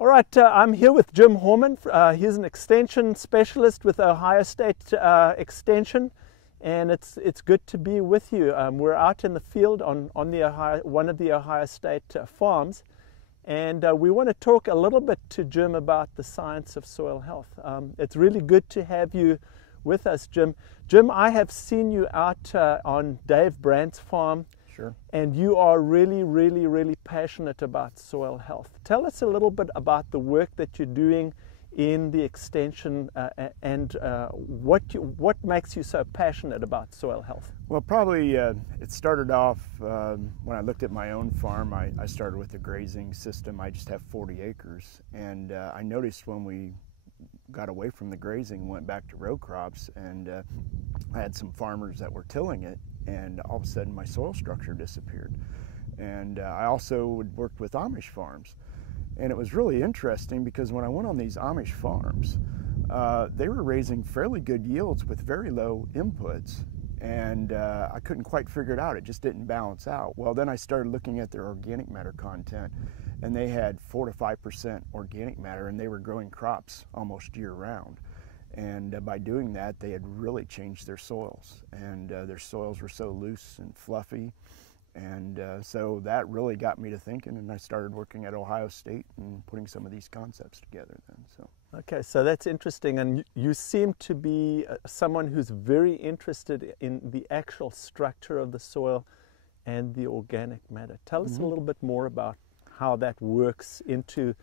All right, I'm here with Jim Hoorman. He's an extension specialist with Ohio State Extension, and it's good to be with you. We're out in the field on one of the Ohio State farms, and we want to talk a little bit to Jim about the science of soil health. It's really good to have you with us, Jim. Jim, I have seen you out on Dave Brandt's farm. Sure. And you are really passionate about soil health. Tell us a little bit about the work that you're doing in the extension and what makes you so passionate about soil health. Well, probably it started off when I looked at my own farm. I started with a grazing system. I just have 40 acres, and I noticed when we got away from the grazing and went back to row crops, and I had some farmers that were tilling it, and all of a sudden my soil structure disappeared. And I also worked with Amish farms, and it was really interesting because when I went on these Amish farms, they were raising fairly good yields with very low inputs, and I couldn't quite figure it out. It just didn't balance out. Well, then I started looking at their organic matter content, and they had 4 to 5% organic matter, and they were growing crops almost year round. And by doing that, they had really changed their soils, and their soils were so loose and fluffy. And so that really got me to thinking, and I started working at Ohio State and putting some of these concepts together then. So. Okay, so that's interesting, and you seem to be someone who's very interested in the actual structure of the soil and the organic matter. Tell us a little bit more about how that works into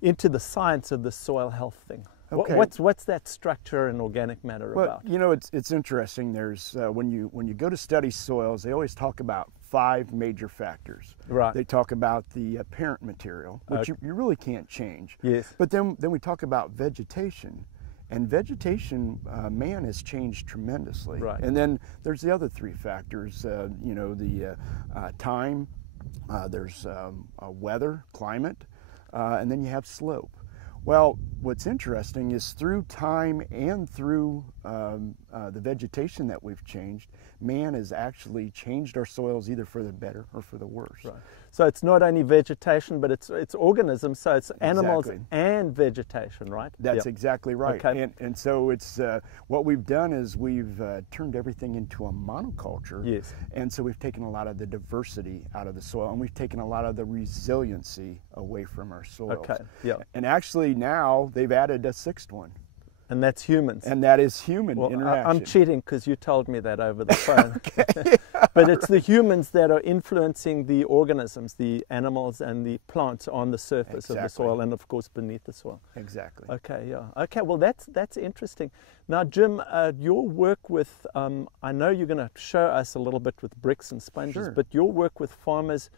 the science of the soil health thing. Okay. What's that structure and organic matter about? You know, it's interesting. There's when you go to study soils, they always talk about 5 major factors. Right. They talk about the parent material, which you really can't change. Yes. But then we talk about vegetation, and vegetation, man has changed tremendously. Right. And then there's the other 3 factors. You know, the time. There's weather, climate, and then you have slope. Well, what's interesting is through time and through the vegetation that we've changed, man has actually changed our soils either for the better or for the worse. Right. So it's not only vegetation, but it's organisms, so it's animals Exactly. and vegetation, right? That's Yep. exactly right. Okay. And so it's what we've done is we've turned everything into a monoculture. Yes. And so we've taken a lot of the diversity out of the soil, and we've taken a lot of the resiliency away from our soils. Okay, yeah. And actually now they've added a 6th one. And that's humans. And that is human Well, interaction. I'm cheating because you told me that over the phone. But it's the humans that are influencing the organisms, the animals and the plants on the surface of the soil, and of course beneath the soil. Exactly. Okay, yeah. Okay, well that's interesting. Now, Jim, your work with, I know you're going to show us a little bit with bricks and sponges, Sure. but your work with farmers,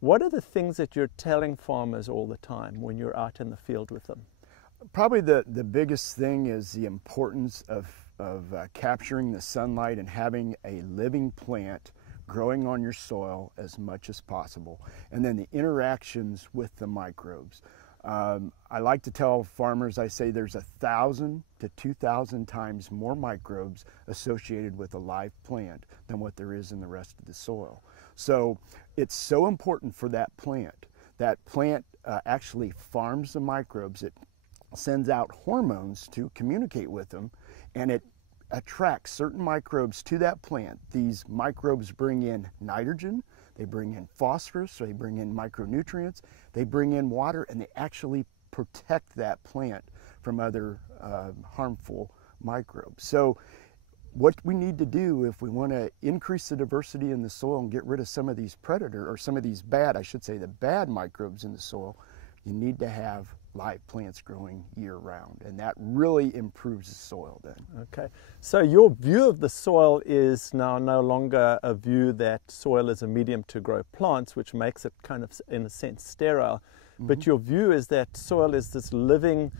what are the things that you're telling farmers all the time when you're out in the field with them? Probably the biggest thing is the importance of capturing the sunlight and having a living plant growing on your soil as much as possible. And then the interactions with the microbes. I like to tell farmers, I say there's 1,000 to 2,000 times more microbes associated with a live plant than what there is in the rest of the soil. So it's so important for that plant. That plant actually farms the microbes. It sends out hormones to communicate with them, and it attracts certain microbes to that plant. These microbes bring in nitrogen, they bring in phosphorus, so they bring in micronutrients, they bring in water, and they actually protect that plant from other harmful microbes. So what we need to do if we want to increase the diversity in the soil and get rid of some of these predator, or some of these bad, I should say the bad microbes in the soil, you need to have live plants growing year round, and that really improves the soil then. Okay, so your view of the soil is now no longer a view that soil is a medium to grow plants, which makes it kind of, in a sense, sterile, but your view is that soil is this living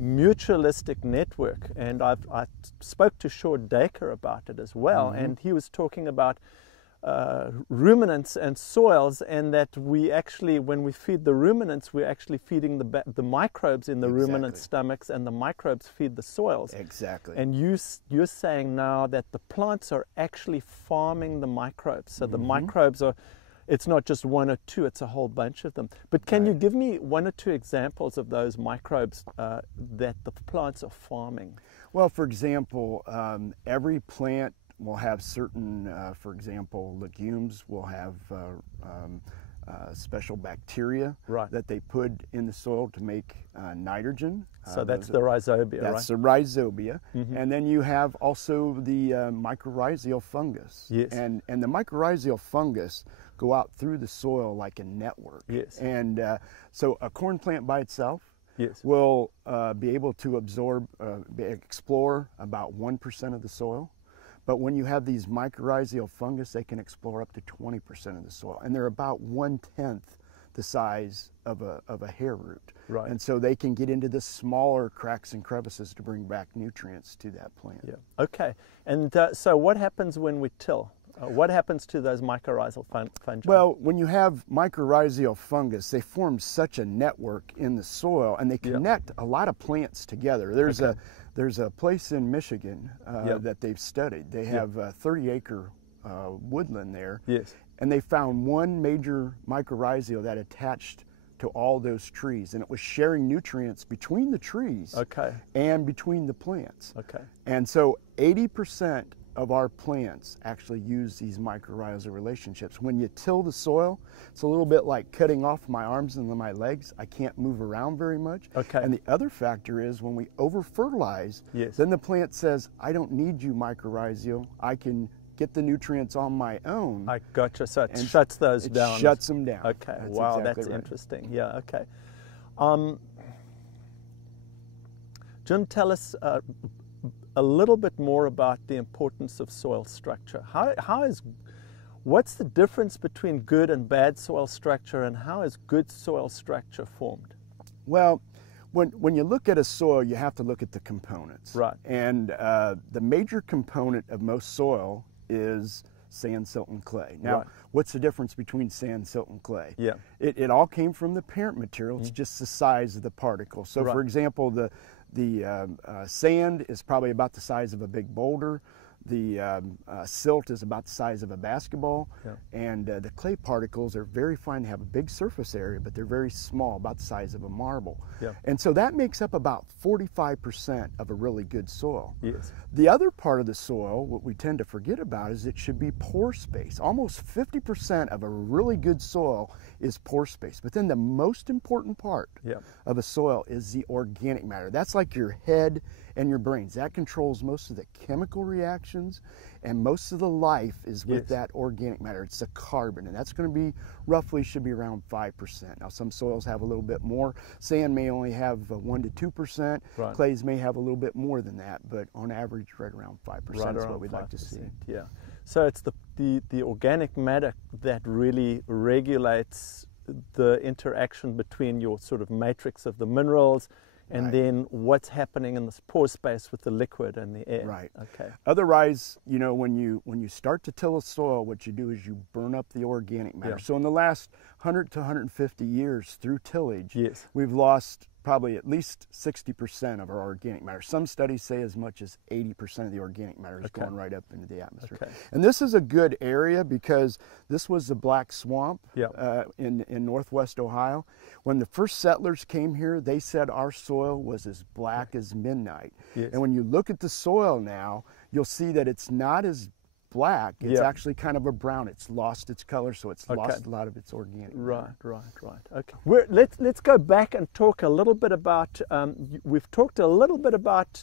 mutualistic network, and I spoke to Shaw Dacre about it as well, and he was talking about ruminants and soils, and that we actually, when we feed the ruminants, we're actually feeding the microbes in the ruminant stomachs, and the microbes feed the soils. Exactly. And you're saying now that the plants are actually farming the microbes. So the microbes are it's not just one or two, it's a whole bunch of them. But can you give me one or two examples of those microbes that the plants are farming? Well, for example, every plant will have certain, for example, legumes will have special bacteria that they put in the soil to make nitrogen. So that's the rhizobia, right? That's the rhizobia. And then you have also the mycorrhizal fungus. Yes. And the mycorrhizal fungus go out through the soil like a network. Yes. And so a corn plant by itself yes. will be able to explore about 1% of the soil. But when you have these mycorrhizal fungus, they can explore up to 20% of the soil. And they're about 1/10 the size of a hair root. Right. And so they can get into the smaller cracks and crevices to bring back nutrients to that plant. Yeah. Okay. And so what happens when we till? What happens to those mycorrhizal fungi? Well, when you have mycorrhizal fungus, they form such a network in the soil, and they connect a lot of plants together. There's a place in Michigan that they've studied. They have a 30-acre woodland there. Yes. And they found one major mycorrhizal that attached to all those trees, and it was sharing nutrients between the trees and between the plants. Okay. And so 80% of our plants actually use these mycorrhizal relationships. When you till the soil, it's a little bit like cutting off my arms and my legs. I can't move around very much. Okay. And the other factor is when we over-fertilize, then the plant says, I don't need you, mycorrhizal. I can get the nutrients on my own. I gotcha. So it shuts those down. It shuts them down. Okay. That's wow, exactly that's right. interesting. Yeah, okay. Jim, tell us a little bit more about the importance of soil structure. What's the difference between good and bad soil structure, and how is good soil structure formed? Well, when you look at a soil, you have to look at the components. Right. And the major component of most soil is sand, silt, and clay. Now, what's the difference between sand, silt, and clay? Yeah. It all came from the parent material. It's just the size of the particle. So, for example, the sand is probably about the size of a big boulder. The silt is about the size of a basketball, and the clay particles are very fine. They have a big surface area, but they're very small, about the size of a marble. And so that makes up about 45% of a really good soil. Yes. The other part of the soil, what we tend to forget about, is it should be pore space. Almost 50% of a really good soil is pore space. But then the most important part of a soil is the organic matter. That's like your head and your brains. That controls most of the chemical reactions, and most of the life is with that organic matter. It's the carbon, and that's going to be roughly, should be around 5%. Now, some soils have a little bit more. Sand may only have 1 to 2%. Clays may have a little bit more than that, but on average, right around 5% is what we'd like to see. Yeah. So it's the organic matter that really regulates the interaction between your sort of matrix of the minerals and then what's happening in this pore space with the liquid and the air. Right. Okay. Otherwise, you know, when you start to till a soil, what you do is you burn up the organic matter. So in the last 100 to 150 years through tillage, we've lost probably at least 60% of our organic matter. Some studies say as much as 80% of the organic matter is going right up into the atmosphere. And this is a good area because this was the Black Swamp in northwest Ohio. When the first settlers came here, they said our soil was as black as midnight. And when you look at the soil now, you'll see that it's not as black. It's actually kind of a brown. It's lost its color, so it's lost a lot of its organic matter. Right. Okay. Let's go back and talk a little bit about. We've talked a little bit about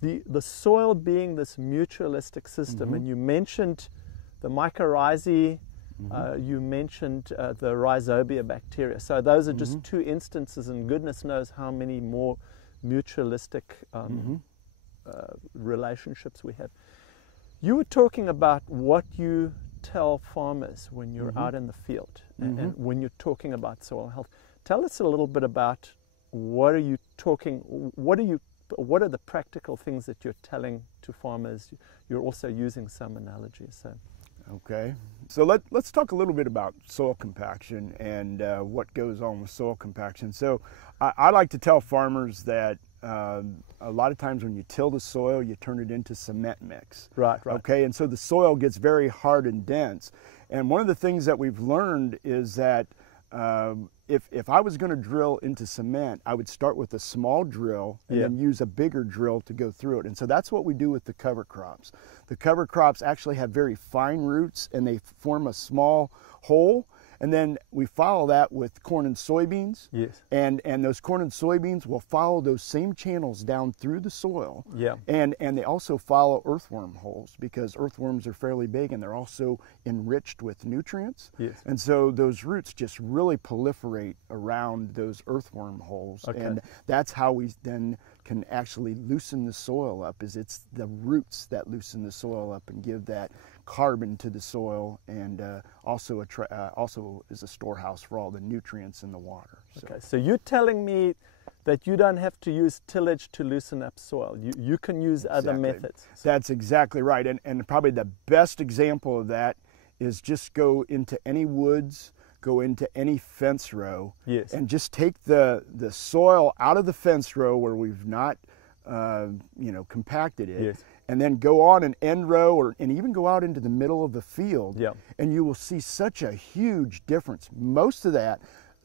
the soil being this mutualistic system, and you mentioned the mycorrhizae. You mentioned the rhizobia bacteria. So those are just two instances, and goodness knows how many more mutualistic relationships we have. You were talking about what you tell farmers when you're out in the field and when you're talking about soil health. Tell us a little bit about what are the practical things that you're telling to farmers? You're also using some analogies. So. Okay, so let's talk a little bit about soil compaction and what goes on with soil compaction. So I like to tell farmers that a lot of times when you till the soil, you turn it into cement mix. Right. Okay, and so the soil gets very hard and dense. And one of the things that we've learned is that if I was going to drill into cement, I would start with a small drill and then use a bigger drill to go through it. And so that's what we do with the cover crops. The cover crops actually have very fine roots, and they form a small hole. And then we follow that with corn and soybeans. Yes. And those corn and soybeans will follow those same channels down through the soil. Yeah. And they also follow earthworm holes, because earthworms are fairly big and they're also enriched with nutrients. Yes. And so those roots just really proliferate around those earthworm holes. Okay. And that's how we then can actually loosen the soil up, is it's the roots that loosen the soil up and give that carbon to the soil, and also is a storehouse for all the nutrients in the water. Okay, so you're telling me that you don't have to use tillage to loosen up soil. You can use other methods. That's exactly right. And probably the best example of that is just go into any woods, go into any fence row, yes, and just take the soil out of the fence row where we've not compacted it. Yes. And then go on an end row, and even go out into the middle of the field, yeah, and you will see such a huge difference.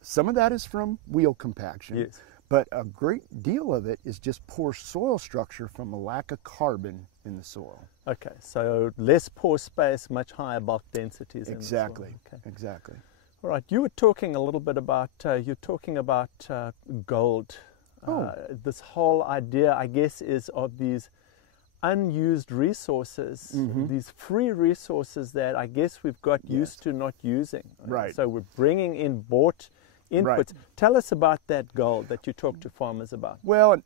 Some of that is from wheel compaction, yes, but a great deal of it is just poor soil structure from a lack of carbon in the soil. Okay, so less pore space, much higher bulk densities. Exactly, in the soil. Okay. Exactly. All right, you were talking a little bit about, gold. This whole idea, I guess, is of these unused resources, these free resources that I guess we've got used to not using. Right. So we're bringing in bought inputs. Right. Tell us about that gold that you talk to farmers about. Well,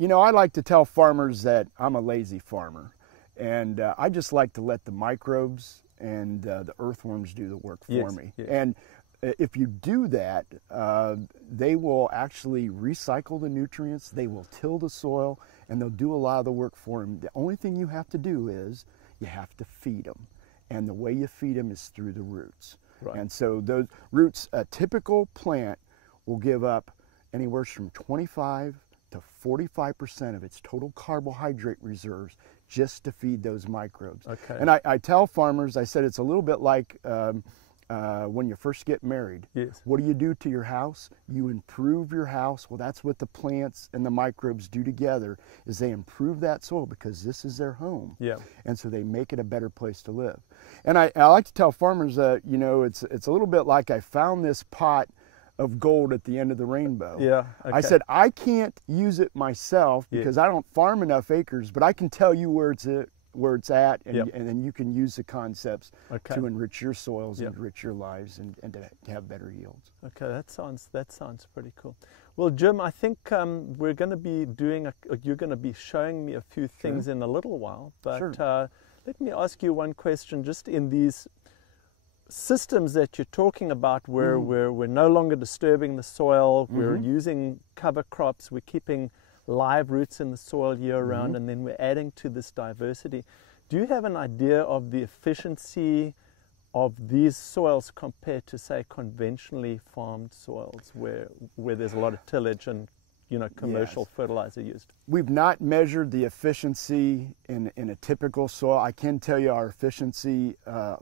I like to tell farmers that I'm a lazy farmer, and I just like to let the microbes and the earthworms do the work for me. Yes. And if you do that, they will actually recycle the nutrients, they will till the soil, and they'll do a lot of the work for them. The only thing you have to do is you have to feed them. And the way you feed them is through the roots. Right. And so those roots, a typical plant will give up anywhere from 25 to 45% of its total carbohydrate reserves just to feed those microbes. Okay. And I tell farmers, I said it's a little bit like when you first get married. Yes. What do you do to your house? You improve your house. Well, that's what the plants and the microbes do together, is they improve that soil, because this is their home. Yeah. And so they make it a better place to live. And I like to tell farmers that, it's a little bit like I found this pot of gold at the end of the rainbow. Yeah. Okay. I said, I can't use it myself because I don't farm enough acres, but I can tell you where it's at, and, and then you can use the concepts to enrich your soils, and enrich your lives, and to have better yields. Okay, that sounds pretty cool. Well, Jim, I think we're going to be you're going to be showing me a few things in a little while, but let me ask you one question. Just in these systems that you're talking about, where we're no longer disturbing the soil, we're using cover crops, we're keeping live roots in the soil year round, and then we're adding to this diversity. Do you have an idea of the efficiency of these soils compared to, say, conventionally farmed soils where there's a lot of tillage and commercial fertilizer used? We've not measured the efficiency in a typical soil. I can tell you our efficiency,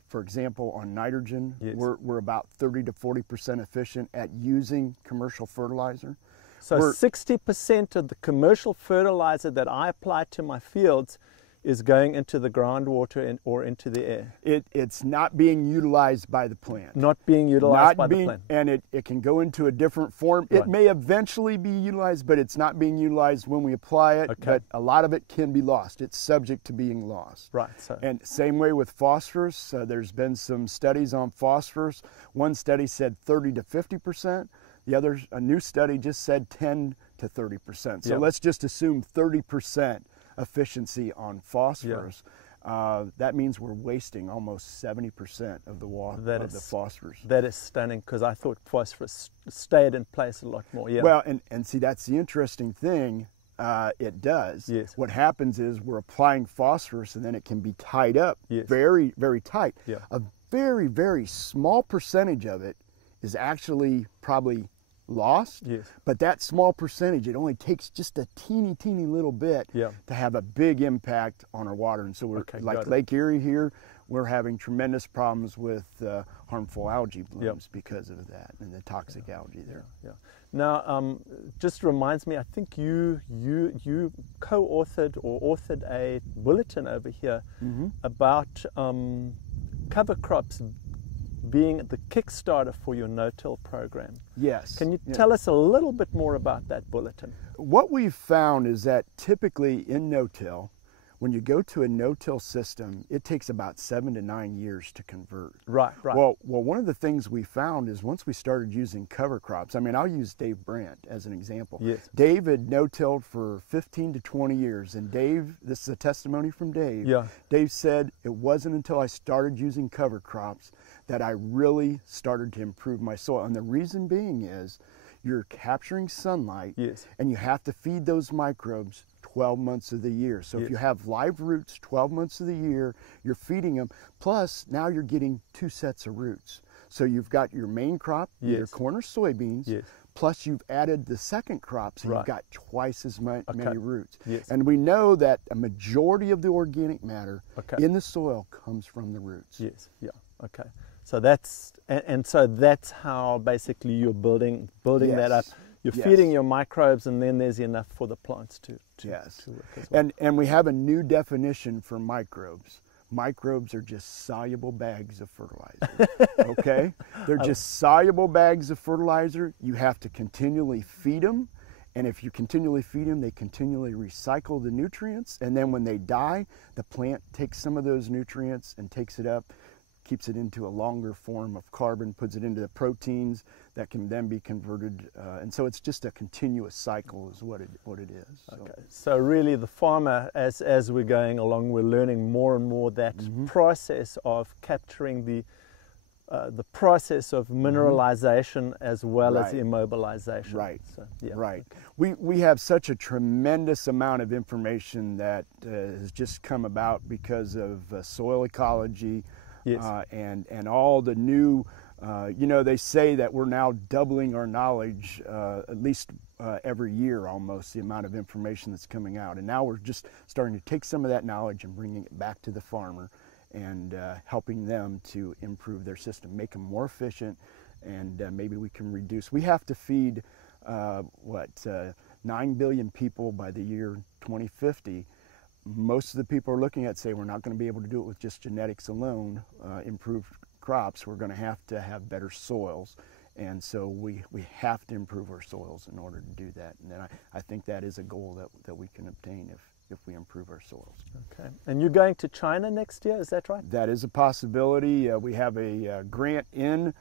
for example, on nitrogen, we're about 30 to 40% efficient at using commercial fertilizer. So 60% of the commercial fertilizer that I apply to my fields is going into the groundwater or into the air. It's not being utilized by the plant. Not being utilized by the plant. And it can go into a different form. Right. It may eventually be utilized, but it's not being utilized when we apply it. Okay. But a lot of it can be lost. It's subject to being lost. Right. So. And same way with phosphorus. There's been some studies on phosphorus. One study said 30 to 50%. A new study just said 10 to 30%. So let's just assume 30% efficiency on phosphorus. That means we're wasting almost 70% of the water, the phosphorus. That is stunning, because I thought phosphorus stayed in place a lot more. Yeah. Well, and see, that's the interesting thing. It does. Yes. What happens is we're applying phosphorus, and then it can be tied up very, very tight. Yeah. A very, very small percentage of it is actually probably lost. Yes. But that small percentage, it only takes just a teeny little bit to have a big impact on our water. And so we're like Lake Erie here, we're having tremendous problems with harmful algae blooms because of that and the toxic algae there. Now, just reminds me, I think you co-authored or authored a bulletin over here about cover crops being the Kickstarter for your no-till program. Yes. Can you tell us a little bit more about that bulletin? What we've found is that typically in no-till, when you go to a no-till system, it takes about 7 to 9 years to convert. Right. Well, one of the things we found is once we started using cover crops, I mean, I'll use Dave Brandt as an example. Yes. Dave had no-tilled for 15 to 20 years, and Dave, this is a testimony from Dave. Dave said, it wasn't until I started using cover crops that I really started to improve my soil. And the reason being is you're capturing sunlight, and you have to feed those microbes 12 months of the year. So if you have live roots 12 months of the year, you're feeding them. Plus, now you're getting 2 sets of roots. So you've got your main crop, your corn or soybeans, plus you've added the second crop, so you've got twice as many roots. And we know that a majority of the organic matter in the soil comes from the roots. So that's so that's how basically you're building that up. You're feeding your microbes, and then there's enough for the plants to work as well. And we have a new definition for microbes. Microbes are just soluble bags of fertilizer. Okay? They're just soluble bags of fertilizer. You have to continually feed them. And if you continually feed them, they continually recycle the nutrients. And then when they die, the plant takes some of those nutrients and takes it up, keeps it into a longer form of carbon, puts it into the proteins that can then be converted, and so it's just a continuous cycle is what it is. So really the farmer, as we're going along, we're learning more and more that process of capturing the process of mineralization as well as immobilization. We have such a tremendous amount of information that has just come about because of soil ecology. And all the new, they say that we're now doubling our knowledge at least every year almost, the amount of information that's coming out. And now we're just starting to take some of that knowledge and bringing it back to the farmer and helping them to improve their system, make them more efficient, and maybe we can reduce. We have to feed, 9 billion people by the year 2050. Most of the people are looking at say we're not going to be able to do it with just genetics alone, improved crops. We're going to have better soils, and so we have to improve our soils in order to do that. And then I think that is a goal that we can obtain if we improve our soils. Okay. And you're going to China next year, is that right? That is a possibility. We have a grant in.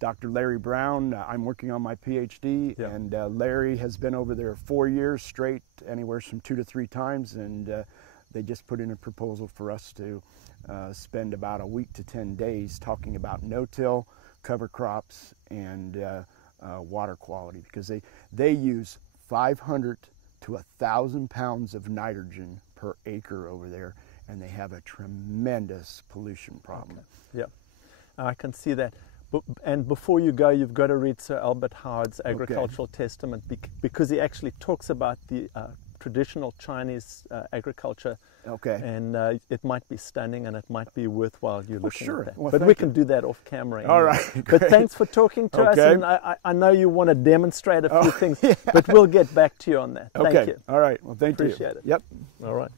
Dr. Larry Brown, I'm working on my PhD, and Larry has been over there 4 years straight, anywhere from 2 to 3 times, and they just put in a proposal for us to spend about a week to 10 days talking about no-till, cover crops, and water quality, because they use 500 to 1,000 pounds of nitrogen per acre over there, and they have a tremendous pollution problem. I can see that. And before you go, you've got to read Sir Albert Howard's Agricultural Testament, because he actually talks about the traditional Chinese agriculture. And it might be stunning, and it might be worthwhile you looking at that. Well, but we can do that off camera. All right. But thanks for talking to us. And I know you want to demonstrate a few things, but we'll get back to you on that. Thank you. All right. Well, thank you. Appreciate it. Yep. All right.